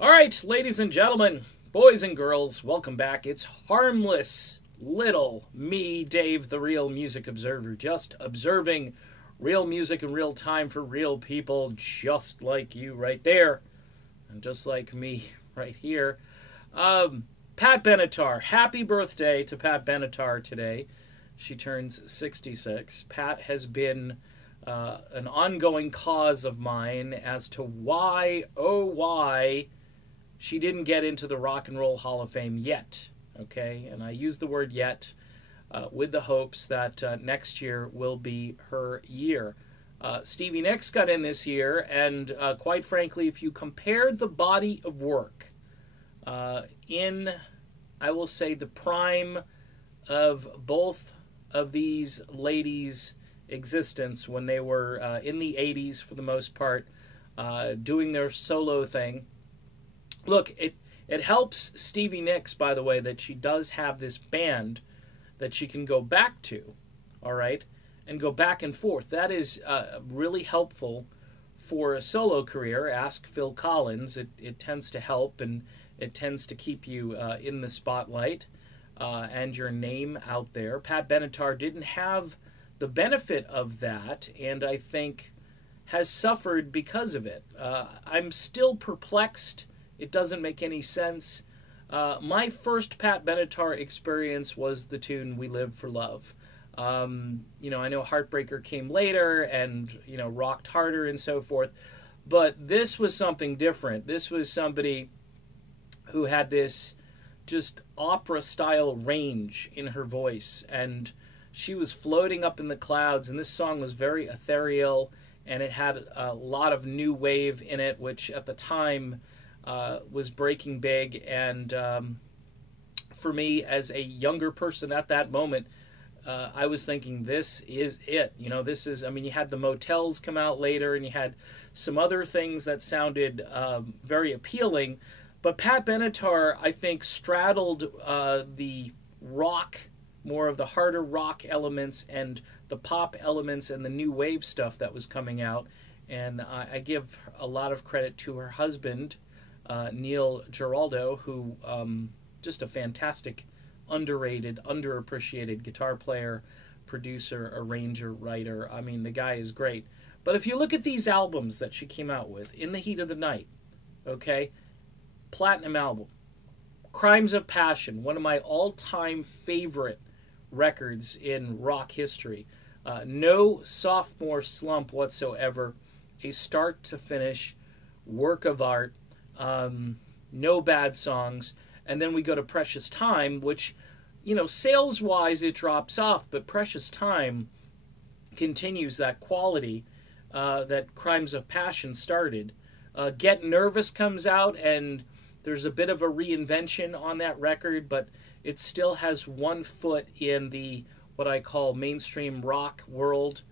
All right, ladies and gentlemen, boys and girls, welcome back. It's harmless little me, Dave, the real music observer, just observing real music in real time for real people just like you right there, and just like me right here. Pat Benatar, happy birthday to Pat Benatar today. She turns 66. Pat has been an ongoing cause of mine as to why, oh, why she didn't get into the Rock and Roll Hall of Fame yet. Okay, and I use the word yet with the hopes that next year will be her year. Stevie Nicks got in this year, and quite frankly, if you compared the body of work in, I will say, the prime of both of these ladies' existence when they were in the 80s for the most part, doing their solo thing. Look, it helps Stevie Nicks, by the way, that she does have this band that she can go back to, all right, and go back and forth. That is really helpful for a solo career. Ask Phil Collins. It tends to help, and it tends to keep you in the spotlight and your name out there. Pat Benatar didn't have the benefit of that, and I think has suffered because of it. I'm still perplexed. It doesn't make any sense. My first Pat Benatar experience was the tune "We Live for Love." I know Heartbreaker came later and, rocked harder and so forth. But this was something different. This was somebody who had this just opera-style range in her voice. And she was floating up in the clouds. And this song was very ethereal. And it had a lot of new wave in it, which at the time was breaking big. And for me, as a younger person at that moment, I was thinking, this is it. This is, you had the Motels come out later, and you had some other things that sounded very appealing. But Pat Benatar, I think, straddled the rock, more of the harder rock elements, and the pop elements, and the new wave stuff that was coming out. And I give a lot of credit to her husband, Neil Giraldo, who just a fantastic, underrated, underappreciated guitar player, producer, arranger, writer. The guy is great. But if you look at these albums that she came out with, In the Heat of the Night, okay, platinum album, Crimes of Passion, one of my all-time favorite records in rock history. No sophomore slump whatsoever, a start-to-finish work of art, no bad songs. And then we go to Precious Time, which, sales-wise it drops off, but Precious Time continues that quality that Crimes of Passion started. Get Nervous comes out, and there's a bit of a reinvention on that record, but it still has one foot in the, what I call, mainstream rock world.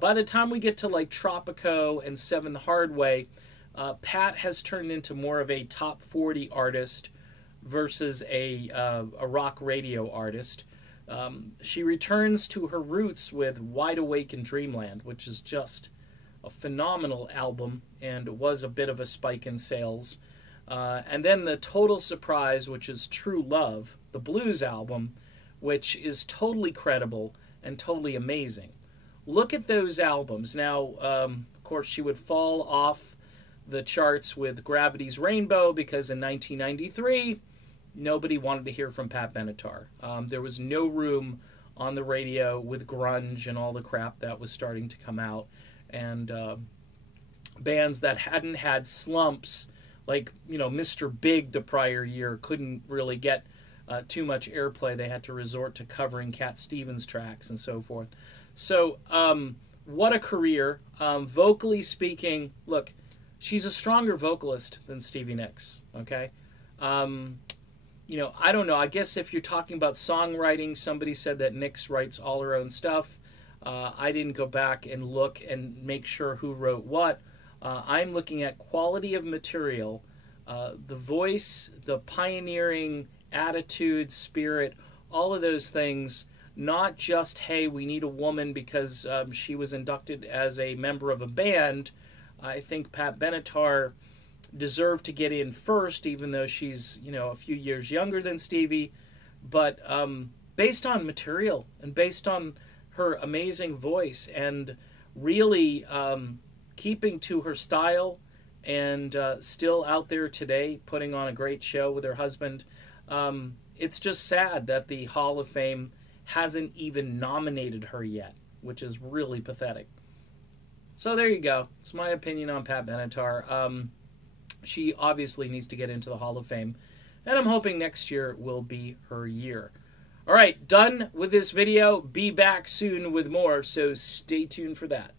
By the time we get to like Tropico and Seven the Hard Way, Pat has turned into more of a top 40 artist versus a rock radio artist. She returns to her roots with Wide Awake in Dreamland, which is just a phenomenal album and was a bit of a spike in sales. And then the total surprise, which is True Love, the blues album, which is totally credible and totally amazing. Look at those albums. Now, of course, she would fall off the charts with Gravity's Rainbow because in 1993, nobody wanted to hear from Pat Benatar. There was no room on the radio with grunge and all the crap that was starting to come out. And bands that hadn't had slumps, like, Mr. Big the prior year, couldn't really get too much airplay. They had to resort to covering Cat Stevens tracks and so forth. So, what a career. Vocally speaking, look, she's a stronger vocalist than Stevie Nicks, okay? I don't know. I guess if you're talking about songwriting, somebody said that Nicks writes all her own stuff. I didn't go back and look and make sure who wrote what. I'm looking at quality of material, the voice, the pioneering attitude, spirit, all of those things. Not just, hey, we need a woman because she was inducted as a member of a band. I think Pat Benatar deserved to get in first, even though she's, you know, a few years younger than Stevie. But based on material and based on her amazing voice and really keeping to her style and still out there today putting on a great show with her husband, it's just sad that the Hall of Fame hasn't even nominated her yet, which is really pathetic. So there you go. It's my opinion on Pat Benatar. She obviously needs to get into the Hall of Fame, and I'm hoping next year will be her year. All right, done with this video. Be back soon with more, so stay tuned for that.